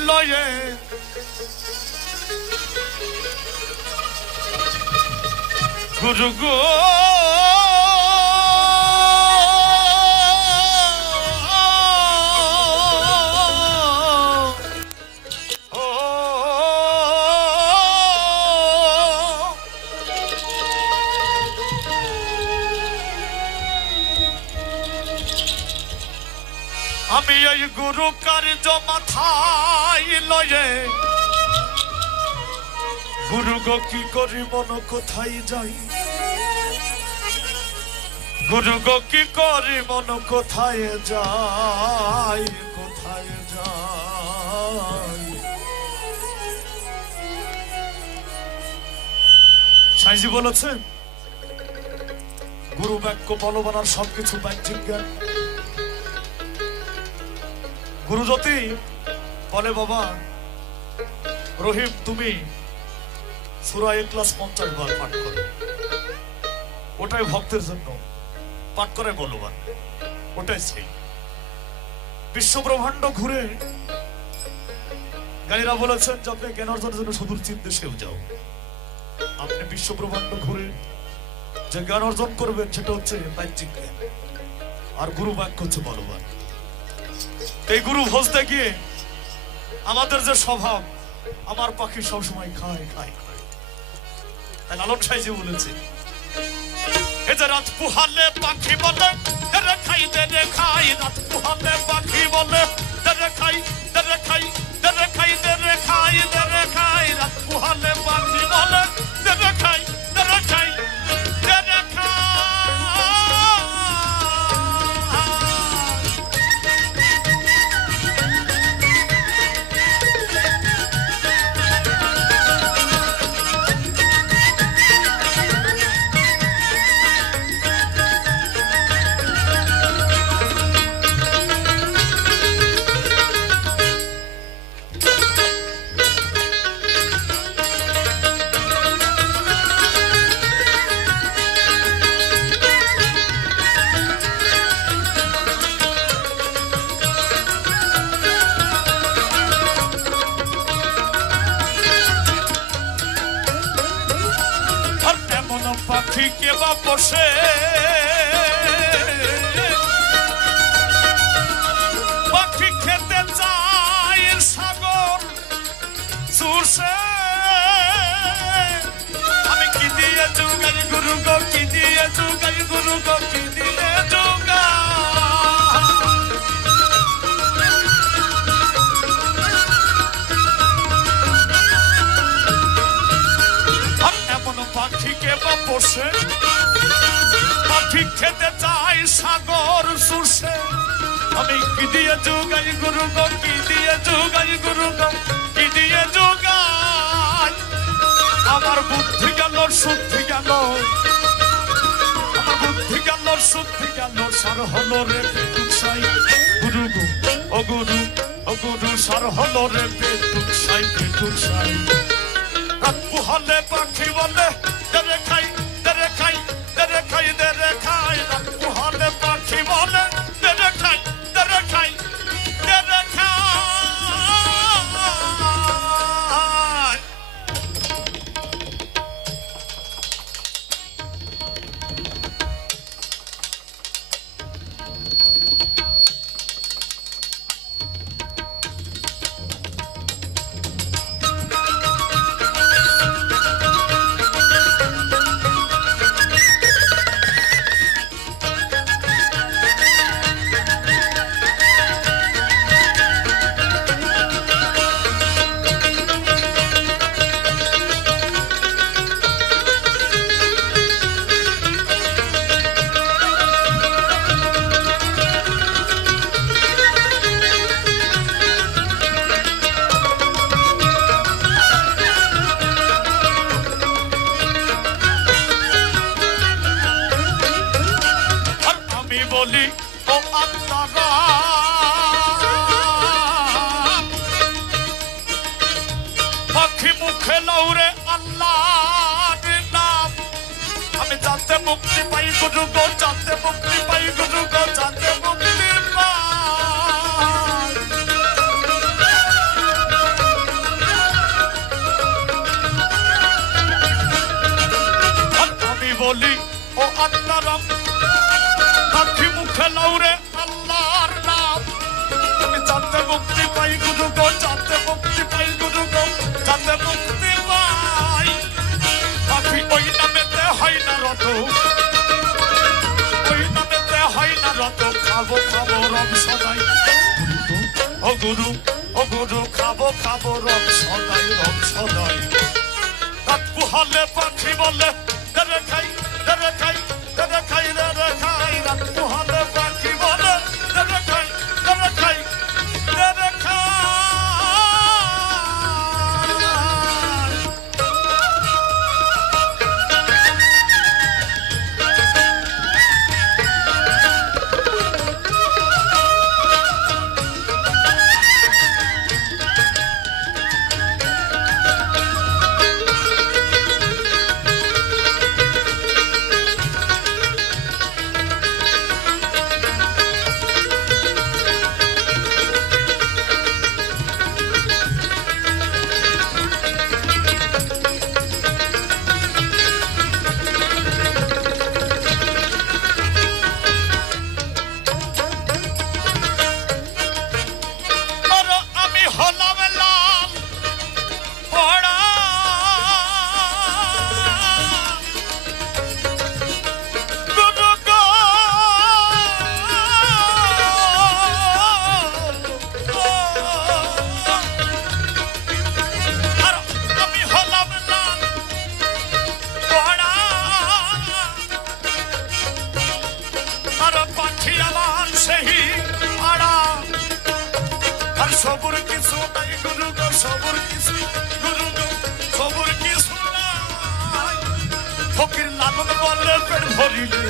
লয়ে গুরু গো আমি এই গুরু কার্য মাথায় লয়ে গুরু গো কি করি মন কোথায় যাই গুরু গো কি করি মন কোথায় যাই কোথায় যাই সাইজি বলেছেন গুরু বাক্য বলবান আর সবকিছু বাহ্যিক জ্ঞান গুরু যদি বলে বাবা রহিম তুমি সূরা ইখলাস 50 বার পাঠ করো ওটাই ভক্তের জন্য পাঠ করে বলবান ওটাই সেই বিশ্ব ব্রহ্মাণ্ড ঘুরে জ্ঞানীরা বলেছেন যে আপনি জ্ঞান অর্জনের জন্য সুদূর চীন দেশেও যাও আপনি বিশ্ব ব্রহ্মাণ্ড ঘুরে যে জ্ঞান অর্জন করবেন সেটা হচ্ছে বাহ্যিক জ্ঞান আর গুরু বাক্য হচ্ছে বলবান এই গুরু ভজতে গিয়ে আমাদের যে স্বভাব আমার পাখি সবসময় খায় খায় খায় তাই লালন সাইজি বলেছে এই যে রাত পুহালে পাখি বলে রে খাই রে খাই রাত পুহালে পাখি বলে রে খাই রে খাই রে খাই রে খাই রে খাই রাত পুহালে পাখি বলে রে খাই রে খাই রে খাই পাখি কে বা বসে পাখি খেতে চায় সাগর সুরসে আমি কি দিয়ে যুগাই গুরু গো কি দিয়ে যুগাই গুরু গো কি দিয়ে যুগা পাখিকে বা বসে পাখি খেতে চাই সাগর সুরসে আমি কি দিয়ে যুগাই গুরু গো কি দিয়ে যুগাই গুরু গো কি দিয়ে যুগাই আমার বুদ্ধি গেল শুদ্ধি গেল আমার বুদ্ধি গেল শুদ্ধি গেল সার হলো রে পেটুকসাই গুরু গো ও গুরু সার হলো রে পেটুকসাই পেটুকসাই রাত পুহালে পাখি বলে রে খাই রে খাই রে খাই রে খাই রাত পুহালে পাখি বলে রে খাই রে খাই রে খাই বলি ও আত্মারা পাখি মুখে লৌরে আল্লাহর নাম আমি যাতে মুক্তি পাই গুরু গো যাতে মুক্তি পাই গুরু গো যাতে মুক্তি পাই আত্মারাম পাখি মুখে লাউরে আল্লাহর নাম আমি যাতে মুক্তি পাই গুরু গো যাতে মুক্তি পাই গুরু গো যাতে মুক্তি পাই পাখি ওই নামেতে হয় না রত ওই নামেতে হয় না রত খাবো খাবো রব সদাই ও গুরু খাবো খাবো রব সদাই রাত পুহালে পাখি বলে রে খাই রে খাই রে খাই রে খাই রাত পুহালে পাখি বলে রে খাই রে খাই রে খাই সবর কিছু নাই গুরু গো সবর কিছু গুরু গো সবর কিছু নাই ফকির লালন বলে পেট ভরিলে